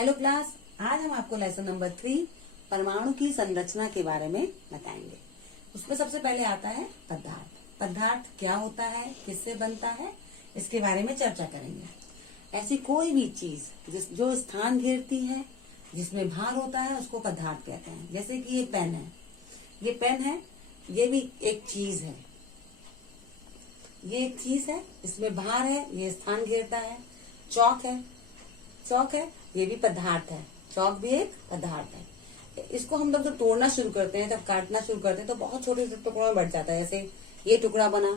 Hello class, आज हम आपको लेसन नंबर 3 परमाणु की संरचना के बारे में बताएंगे। उसमें सबसे पहले आता है पदार्थ। पदार्थ क्या होता है, किससे बनता है, इसके बारे में चर्चा करेंगे। ऐसी कोई भी चीज जो स्थान घेरती है, जिसमें भार होता है, उसको पदार्थ कहते हैं। जैसे कि ये पेन है, ये भी एक चीज है। ये एक चीज है, इसमें भार है, ये स्थान घेरता है। चौक है, ये भी पदार्थ है। चौक भी एक पदार्थ है। इसको हम लोग जब तोड़ना शुरू करते हैं, जब काटना शुरू करते हैं, तो बहुत छोटे छोटे टुकड़ों में बढ़ जाता है। जैसे ये टुकड़ा बना,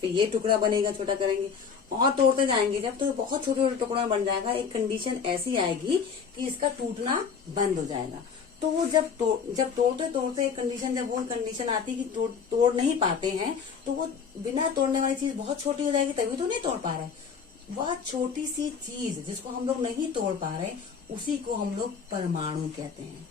फिर ये टुकड़ा बनेगा, छोटा करेंगे और तोड़ते जाएंगे जब, तो बहुत छोटे छोटे टुकड़ों में बन जाएगा। एक कंडीशन ऐसी आएगी कि इसका टूटना बंद हो जाएगा। तो वो जब तोड़ते तोड़ते एक कंडीशन, जब वो कंडीशन आती है कि तोड़ नहीं पाते हैं, तो वो बिना तोड़ने वाली चीज बहुत छोटी हो जाएगी, तभी तो नहीं तोड़ पा रहे। वह छोटी सी चीज जिसको हम लोग नहीं तोड़ पा रहे, उसी को हम लोग परमाणु कहते हैं।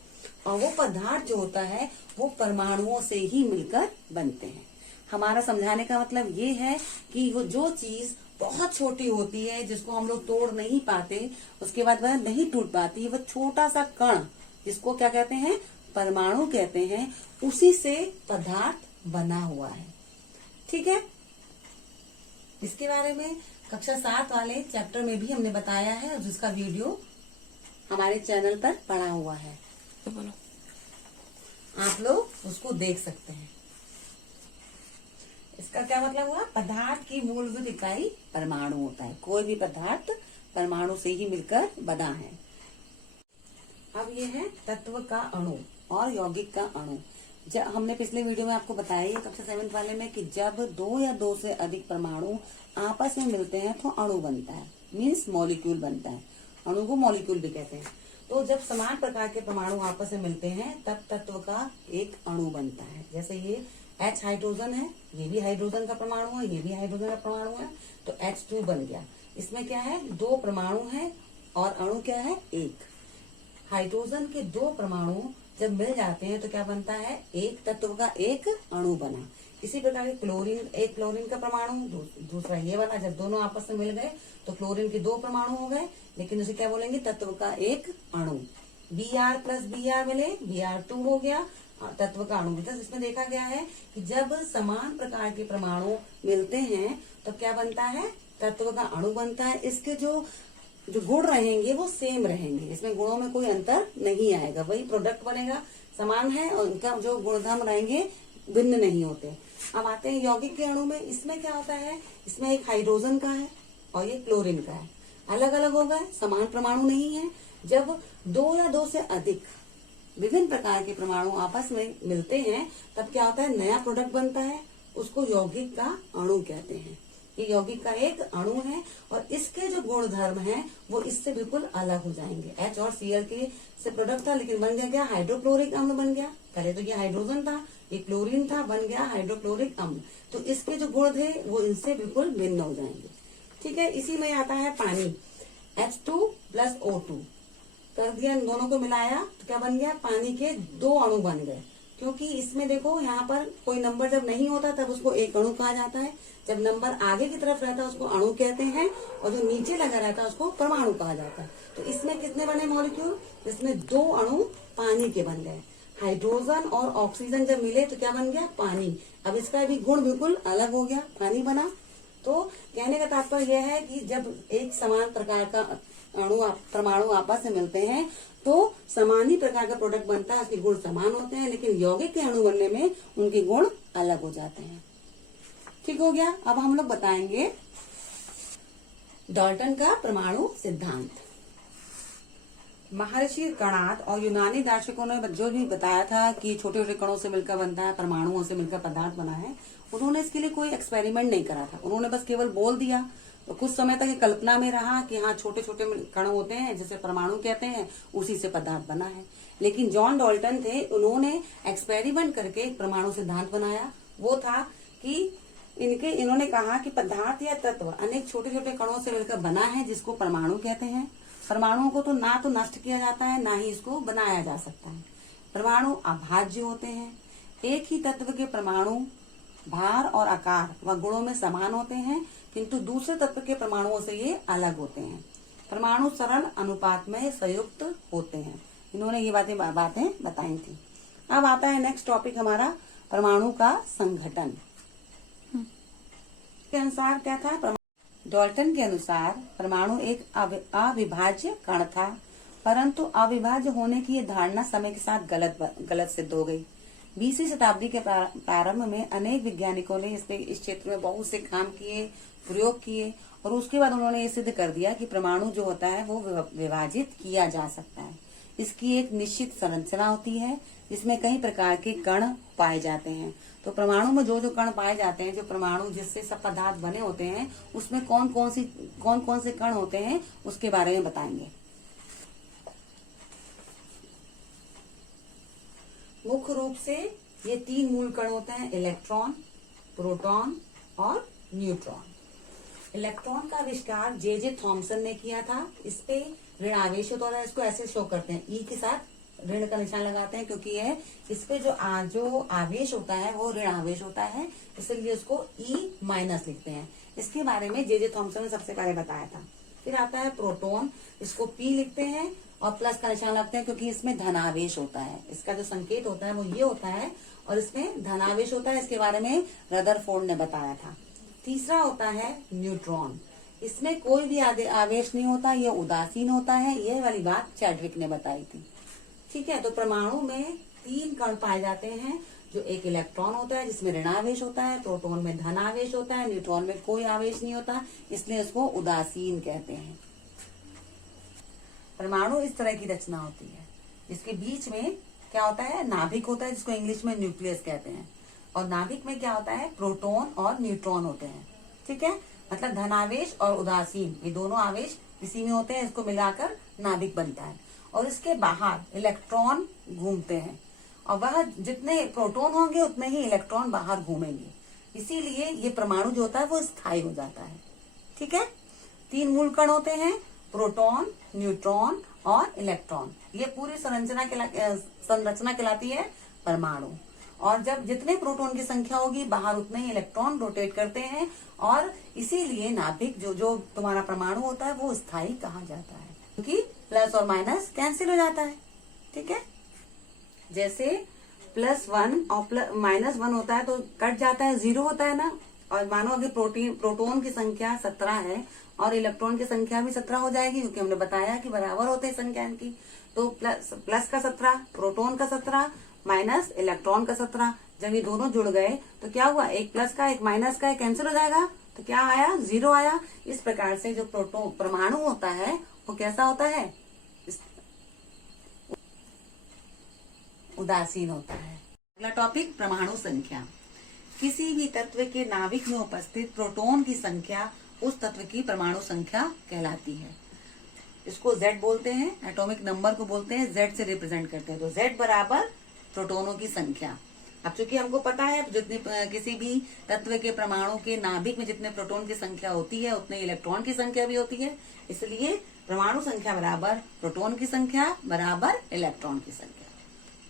और वो पदार्थ जो होता है, वो परमाणुओं से ही मिलकर बनते हैं। हमारा समझाने का मतलब ये है कि वो जो चीज बहुत छोटी होती है, जिसको हम लोग तोड़ नहीं पाते, उसके बाद वह नहीं टूट पाती, वह छोटा सा कण, जिसको क्या कहते हैं, परमाणु कहते हैं, उसी से पदार्थ बना हुआ है। ठीक है। इसके बारे में कक्षा 7 वाले चैप्टर में भी हमने बताया है, जिसका वीडियो हमारे चैनल पर पड़ा हुआ है, तो बोलो आप लोग उसको देख सकते हैं। इसका क्या मतलब हुआ? पदार्थ की मूलभूत इकाई परमाणु होता है। कोई भी पदार्थ परमाणु से ही मिलकर बना है। अब ये है तत्व का अणु और यौगिक का अणु। जब हमने पिछले वीडियो में आपको बताया कक्षा 7 वाले में कि जब 2 या 2 से अधिक परमाणु आपस में मिलते हैं तो अणु बनता है, मीन्स मॉलिक्यूल बनता है। अणु को मॉलिक्यूल भी कहते हैं। तो जब समान प्रकार के परमाणु आपस में मिलते हैं, तब तत्व का एक अणु बनता है। जैसे ये H हाइड्रोजन है, ये भी हाइड्रोजन का परमाणु है, ये भी हाइड्रोजन का परमाणु है, तो H2 बन गया। इसमें क्या है, 2 परमाणु है और अणु क्या है, 1। हाइड्रोजन के 2 परमाणु जब मिल जाते हैं तो क्या बनता है, एक तत्व का एक अणु बना। इसी प्रकार क्लोरीन, एक क्लोरीन का परमाणु, दूसरा ये वाला, जब दोनों आपस में मिल गए तो क्लोरीन के 2 परमाणु हो गए, लेकिन उसे क्या बोलेंगे, तत्व का एक अणु। Br प्लस Br मिले, Br2 हो गया तत्व का अणु। तो इसमें देखा गया है कि जब समान प्रकार के परमाणु मिलते हैं तो क्या बनता है, तत्व का अणु बनता है। इसके जो गुण रहेंगे वो सेम रहेंगे, इसमें गुणों में कोई अंतर नहीं आएगा, वही प्रोडक्ट बनेगा, समान है, और उनका जो गुणधर्म रहेंगे भिन्न नहीं होते। अब आते हैं यौगिक के अणु में। इसमें क्या होता है, इसमें एक हाइड्रोजन का है और ये क्लोरीन का है, अलग अलग हो गए, समान परमाणु नहीं है। जब 2 या 2 से अधिक विभिन्न प्रकार के परमाणु आपस में मिलते हैं, तब क्या होता है, नया प्रोडक्ट बनता है, उसको यौगिक का अणु कहते हैं। ये यौगिक का एक अणु है और इसके जो गुण धर्म है वो इससे बिल्कुल अलग हो जाएंगे। H और Cl के से प्रोडक्ट था, लेकिन बन गया हाइड्रोक्लोरिक अम्ल बन गया। पहले तो ये हाइड्रोजन था, ये क्लोरीन था, बन गया हाइड्रोक्लोरिक अम्ल। तो इसके जो गुण थे वो इनसे बिल्कुल भिन्न हो जाएंगे। ठीक है। इसी में आता है पानी, H2 प्लस O2 कर दिया, इन दोनों को मिलाया तो क्या बन गया, पानी के 2 अणु बन गए। क्योंकि इसमें देखो, यहाँ पर कोई नंबर जब नहीं होता तब उसको एक अणु कहा जाता है, जब नंबर आगे की तरफ रहता है उसको अणु कहते हैं, और जो नीचे लगा रहता है उसको परमाणु कहा जाता है। तो इसमें कितने बने मॉलिक्यूल, इसमें 2 अणु पानी के बन गए। हाइड्रोजन और ऑक्सीजन जब मिले तो क्या बन गया, पानी। अब इसका भी गुण बिल्कुल अलग हो गया, पानी बना। तो कहने का तात्पर्य यह है कि जब एक समान प्रकार का परमाणु आपस में मिलते हैं तो समान ही प्रकार का प्रोडक्ट बनता है, उसके गुण समान होते हैं, लेकिन यौगिक के अणु बनने में उनके गुण अलग हो जाते हैं। ठीक हो गया। अब हम लोग बताएंगे डाल्टन का परमाणु सिद्धांत। महर्षि कणाद और यूनानी दार्शनिकों ने जो भी बताया था कि छोटे छोटे कणों से मिलकर बनता है, परमाणुओं से मिलकर पदार्थ बना है, उन्होंने इसके लिए कोई एक्सपेरिमेंट नहीं करा था। उन्होंने बस केवल बोल दिया। तो कुछ समय तक ये कल्पना में रहा कि हाँ, छोटे छोटे कण होते हैं जिसे परमाणु कहते हैं, उसी से पदार्थ बना है। लेकिन जॉन डाल्टन थे, उन्होंने एक्सपेरिमेंट करके एक परमाणु सिद्धांत बनाया। वो था कि इन्होंने कहा कि पदार्थ या तत्व अनेक छोटे छोटे कणों से मिलकर बना है, जिसको परमाणु कहते हैं। परमाणुओं को तो ना तो नष्ट किया जाता है, ना ही इसको बनाया जा सकता है। परमाणु अभाज्य होते हैं। एक ही तत्व के परमाणु भार और आकार व गुणों में समान होते हैं, किंतु दूसरे तत्व के परमाणुओं से ये अलग होते हैं। परमाणु सरल अनुपात में संयुक्त होते हैं। इन्होंने ये बातें बताई थी। अब आता है नेक्स्ट टॉपिक हमारा, परमाणु का संघटन। के अनुसार क्या था, डाल्टन के अनुसार परमाणु एक अविभाज्य कण था, परंतु अविभाज्य होने की ये धारणा समय के साथ गलत सिद्ध हो गई। 20वीं शताब्दी के प्रारंभ में अनेक वैज्ञानिकों ने इस क्षेत्र में बहुत से काम किए, प्रयोग किए, और उसके बाद उन्होंने ये सिद्ध कर दिया कि परमाणु जो होता है वो विभाजित किया जा सकता है। इसकी एक निश्चित संरचना होती है जिसमें कई प्रकार के कण पाए जाते हैं। तो परमाणु में जो जो कण पाए जाते हैं, जो परमाणु जिससे सब पदार्थ बने होते हैं, उसमें कौन कौन से कण होते हैं उसके बारे में बताएंगे। मुख्य रूप से ये 3 मूल कण होते हैं, इलेक्ट्रॉन, प्रोटॉन और न्यूट्रॉन। इलेक्ट्रॉन का आविष्कार जे थॉमसन ने किया था। इस पे ऋण आवेश होता है, इसको ऐसे शो करते हैं, ई के साथ ऋण का निशान लगाते हैं, क्योंकि यह इस पे जो आवेश होता है वो ऋण आवेश होता है, इसलिए उसको E- लिखते हैं। इसके बारे में जे थॉमसन ने सबसे पहले बताया था। फिर आता है प्रोटॉन, इसको P लिखते हैं और प्लस का निशान लगते हैं, क्योंकि इसमें धनावेश होता है। इसका जो संकेत होता है वो ये होता है, और इसमें धनावेश होता है। इसके बारे में रदरफोर्ड ने बताया था। तीसरा होता है न्यूट्रॉन, इसमें कोई भी आवेश नहीं होता, ये उदासीन होता है। ये वाली बात चैडविक ने बताई थी। ठीक है, तो परमाणु में 3 कण पाए जाते हैं, जो एक इलेक्ट्रॉन होता है जिसमें ऋणावेश होता है, प्रोटॉन में धनावेश होता है, न्यूट्रॉन में कोई आवेश नहीं होता, इसलिए इसको उदासीन कहते हैं। परमाणु इस तरह की रचना होती है, इसके बीच में क्या होता है, नाभिक होता है, जिसको इंग्लिश में न्यूक्लियस कहते हैं। और नाभिक में क्या होता है, प्रोटॉन और न्यूट्रॉन होते हैं। ठीक है, मतलब धनावेश और उदासीन, ये दोनों आवेश इसी में होते हैं, इसको मिलाकर नाभिक बनता है। और इसके बाहर इलेक्ट्रॉन घूमते हैं, और वह जितने प्रोटॉन होंगे उतने ही इलेक्ट्रॉन बाहर घूमेंगे, इसीलिए ये परमाणु जो होता है वो स्थायी हो जाता है। ठीक है, 3 मूल कण होते हैं, प्रोटॉन, न्यूट्रॉन और इलेक्ट्रॉन। ये पूरी संरचना कहलाती है परमाणु। और जब जितने प्रोटॉन की संख्या होगी बाहर उतने ही इलेक्ट्रॉन रोटेट करते हैं, और इसीलिए नाभिक जो तुम्हारा परमाणु होता है वो स्थायी कहा जाता है, क्योंकि प्लस और माइनस कैंसिल हो जाता है। ठीक है, जैसे +1 और -1 होता है तो कट जाता है, 0 होता है ना। और मानो अगर प्रोटॉन की संख्या 17 है और इलेक्ट्रॉन की संख्या भी 17 हो जाएगी, क्योंकि हमने बताया कि बराबर होते हैं संख्या की। तो प्लस का 17, प्रोटॉन का 17 माइनस इलेक्ट्रॉन का 17, जब ये दोनों जुड़ गए तो क्या हुआ, एक प्लस का एक माइनस का कैंसिल हो जाएगा, तो क्या आया, 0 आया। इस प्रकार से जो परमाणु होता है वो कैसा होता है, उदासीन होता है। अगला टॉपिक, परमाणु संख्या। किसी भी तत्व के नाभिक में उपस्थित प्रोटॉन की संख्या उस तत्व की परमाणु संख्या कहलाती है। इसको Z बोलते हैं, एटॉमिक नंबर को बोलते हैं, Z से रिप्रेजेंट करते हैं। तो Z बराबर प्रोटॉनों की संख्या। अब चूंकि हमको पता है जितनी किसी भी तत्व के परमाणु के नाभिक में जितने प्रोटॉन की संख्या होती है उतने इलेक्ट्रॉन की संख्या भी होती है, इसलिए परमाणु संख्या बराबर प्रोटॉन की संख्या बराबर इलेक्ट्रॉन की संख्या।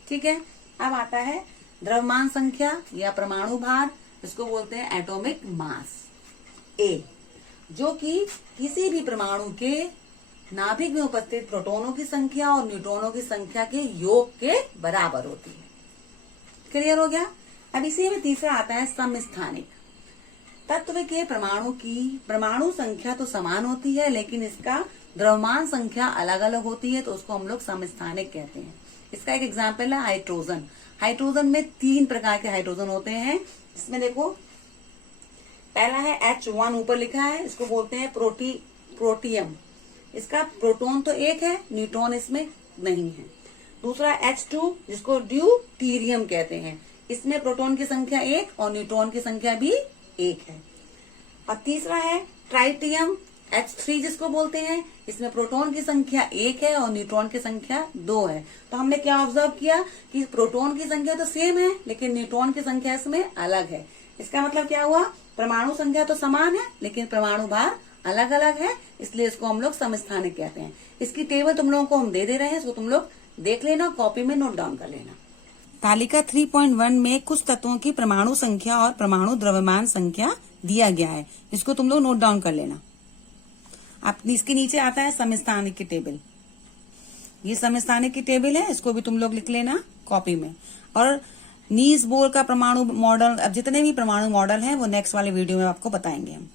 ठीक है, अब आता है द्रव्यमान संख्या या परमाणु भार, इसको बोलते हैं एटॉमिक मास A, जो कि किसी भी परमाणु के नाभिक में उपस्थित प्रोटॉनों की संख्या और न्यूट्रॉनों की संख्या के योग के बराबर होती है। क्लियर हो गया। अब इसी में तीसरा आता है समस्थानिक। तत्व के परमाणु की परमाणु संख्या तो समान होती है, लेकिन इसका द्रव्यमान संख्या अलग अलग होती है, तो उसको हम लोग समस्थानिक कहते हैं। इसका एक एग्जाम्पल है हाइड्रोजन। हाइड्रोजन में 3 प्रकार के हाइड्रोजन होते हैं। इसमें देखो, पहला है H1 ऊपर लिखा है, इसको बोलते हैं प्रोटियम। इसका प्रोटॉन तो 1 है, न्यूट्रॉन इसमें नहीं है। दूसरा H2 जिसको ड्यूटीरियम कहते हैं, इसमें प्रोटॉन की संख्या 1 और न्यूट्रॉन की संख्या भी 1 है। और तीसरा है ट्राइटियम H3 जिसको बोलते हैं, इसमें प्रोटॉन की संख्या 1 है और न्यूट्रॉन की संख्या 2 है। तो हमने क्या ऑब्जर्व किया कि प्रोटॉन की संख्या तो सेम है, लेकिन न्यूट्रॉन की संख्या इसमें अलग है। इसका मतलब क्या हुआ, परमाणु संख्या तो समान है लेकिन परमाणु भार अलग अलग है, इसलिए इसको हम लोग समस्थानिक कहते हैं। इसकी टेबल तुम लोगों को हम दे रहे हैं, इसको तुम लोग देख लेना, कॉपी में नोट डाउन कर लेना। तालिका 3.1 में कुछ तत्वों की परमाणु संख्या और परमाणु द्रव्यमान संख्या दिया गया है, इसको तुम लोग नोट डाउन कर लेना। आप इसके नीचे आता है समस्थानिक की टेबल। ये समस्थानिक की टेबल है, इसको भी तुम लोग लिख लेना कॉपी में। और नील्स बोर का परमाणु मॉडल, अब जितने भी परमाणु मॉडल हैं वो नेक्स्ट वाले वीडियो में आपको बताएंगे हम।